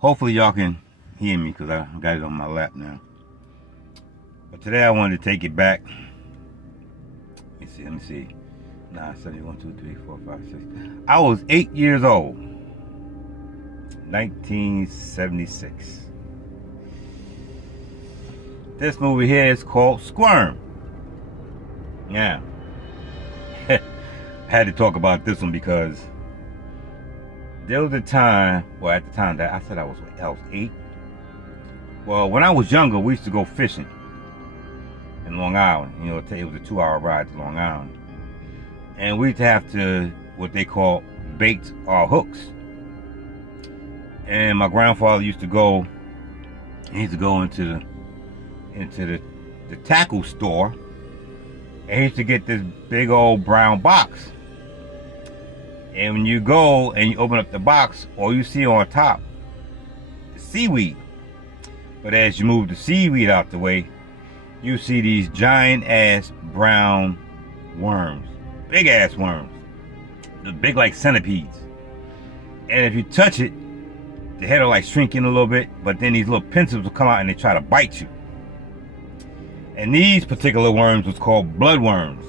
Hopefully y'all can hear me because I got it on my lap now. But today I wanted to take it back. Let me see. 9, 7, 1, 2, 3, 4, 5, 6. I was 8 years old. 1976. This movie here is called Squirm. Yeah. I had to talk about this one because there was a time, well, at the time that I said I was 8. Well, when I was younger, we used to go fishing in Long Island. You know, it was a 2-hour ride to Long Island. And we used to have to, what they call, bait our hooks. And my grandfather used to go, into the tackle store, and he used to get this big old brown box. And when you go and you open up the box, all you see on top is seaweed. But as you move the seaweed out the way, you see these giant ass brown worms. Big ass worms. They're big like centipedes. And if you touch it, the head will like shrink in a little bit, but then these little pincers will come out and they try to bite you. And these particular worms was called bloodworms.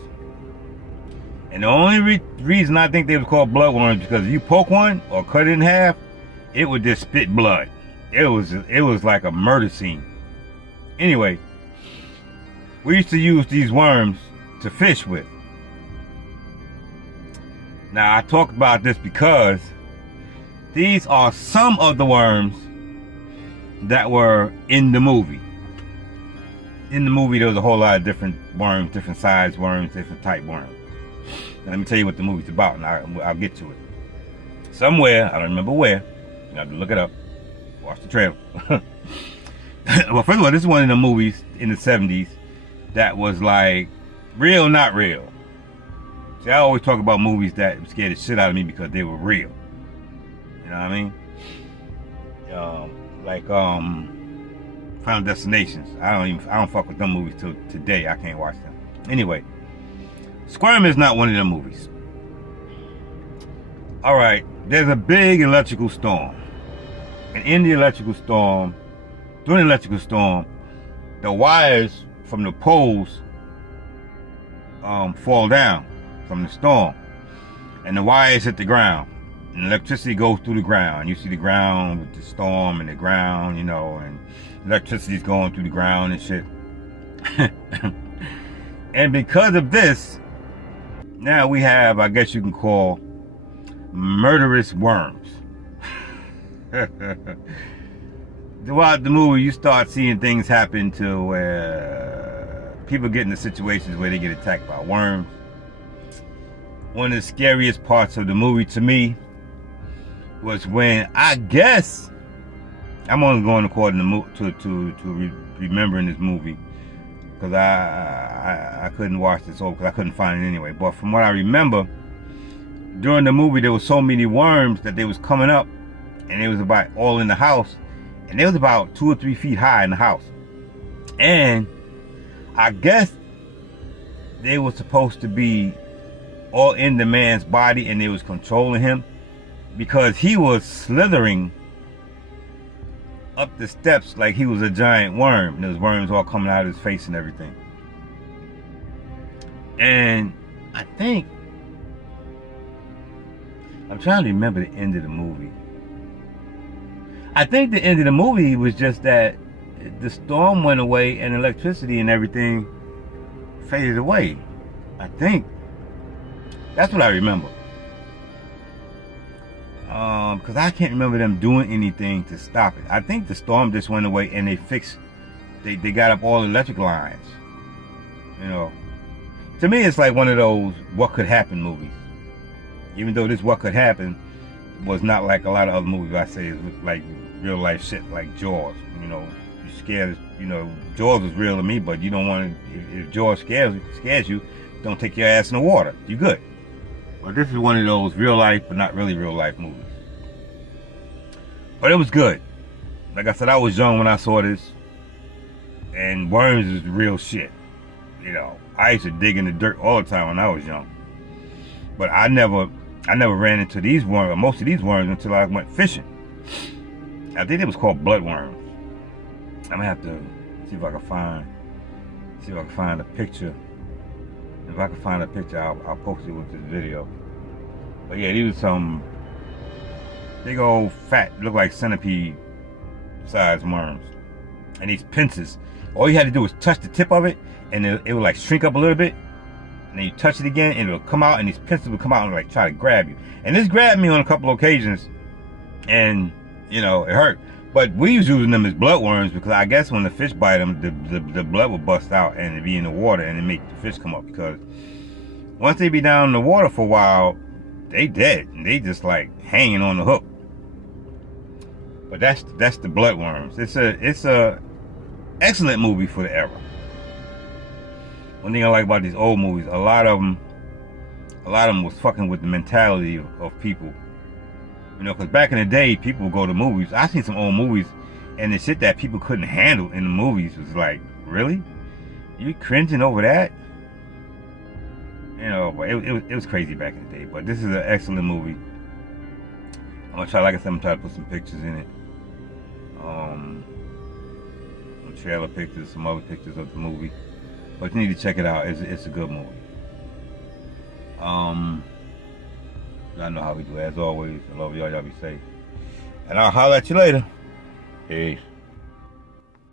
And the only reason I think they was called bloodworms because if you poke one or cut it in half, it would just spit blood. It was like a murder scene. Anyway, we used to use these worms to fish with. Now I talk about this because these are some of the worms that were in the movie. In the movie, there was a whole lot of different worms, different size worms, different type worms. Now, let me tell you what the movie's about, and I'll get to it. Somewhere, I don't remember where, you have to look it up, watch the trailer. Well, first of all, this is one of the movies in the 70s that was like, real, not real. See, I always talk about movies that scared the shit out of me because they were real. You know what I mean? Like Final Destinations. I don't fuck with them movies till today. I can't watch them. Anyway, Squirm is not one of them movies. Alright, there's a big electrical storm. And in the electrical storm, during the electrical storm, the wires from the poles fall down from the storm. And the wires hit the ground. And electricity goes through the ground. You see the ground with the storm and the ground, you know, and electricity's going through the ground and shit. And because of this, now we have, I guess you can call, murderous worms. Throughout the movie, you start seeing things happen to where people get into situations where they get attacked by worms. One of the scariest parts of the movie to me was when, I guess, I'm only going according to remembering this movie because I couldn't watch this over because I couldn't find it anyway. But from what I remember, during the movie there was so many worms that they was coming up, and it was about all in the house, and it was about 2 or 3 feet high in the house. And I guess they were supposed to be all in the man's body, and they was controlling him because he was slithering up the steps like he was a giant worm. And there was worms all coming out of his face and everything. And I think, I'm trying to remember the end of the movie. I think the end of the movie was just that the storm went away and electricity and everything faded away. I think. That's what I remember. Because I can't remember them doing anything to stop it. I think the storm just went away and they got up all the electric lines. You know. To me, it's like one of those what could happen movies. Even though this what could happen was not like a lot of other movies I say is like real life shit like Jaws. You know, you scared, you know, Jaws is real to me, but you don't want to, if Jaws scares you, don't take your ass in the water. You good. But this is one of those real life, but not really real life movies. But it was good. Like I said, I was young when I saw this. And worms is real shit. You know, I used to dig in the dirt all the time when I was young. But I never ran into these worms, or most of these worms, until I went fishing. I think it was called bloodworms. I'm gonna have to see if I can find a picture. If I can find a picture, I'll post it with this video. But yeah, these were some big old fat, look like centipede sized worms. And these pincers, all you had to do was touch the tip of it, and it would like shrink up a little bit. And then you touch it again, and it'll come out, and these pincers will come out and like try to grab you. And this grabbed me on a couple occasions, and you know, it hurt. But we was using them as bloodworms because I guess when the fish bite them, the blood will bust out and it'd be in the water and it make the fish come up, because once they be down in the water for a while, they dead and they just like hanging on the hook. But that's the bloodworms. It's a excellent movie for the era. One thing I like about these old movies, a lot of them was fucking with the mentality of people. You know, because back in the day, people would go to movies. I seen some old movies, and the shit that people couldn't handle in the movies was like, really? You cringing over that? You know, but it was crazy back in the day. But this is an excellent movie. I'm gonna try, like I said, I'm gonna try to put some pictures in it. Some trailer pictures, some other pictures of the movie. But you need to check it out. It's a good movie. I know how we do. As always, I love y'all. Y'all be safe. And I'll holler at you later. Peace.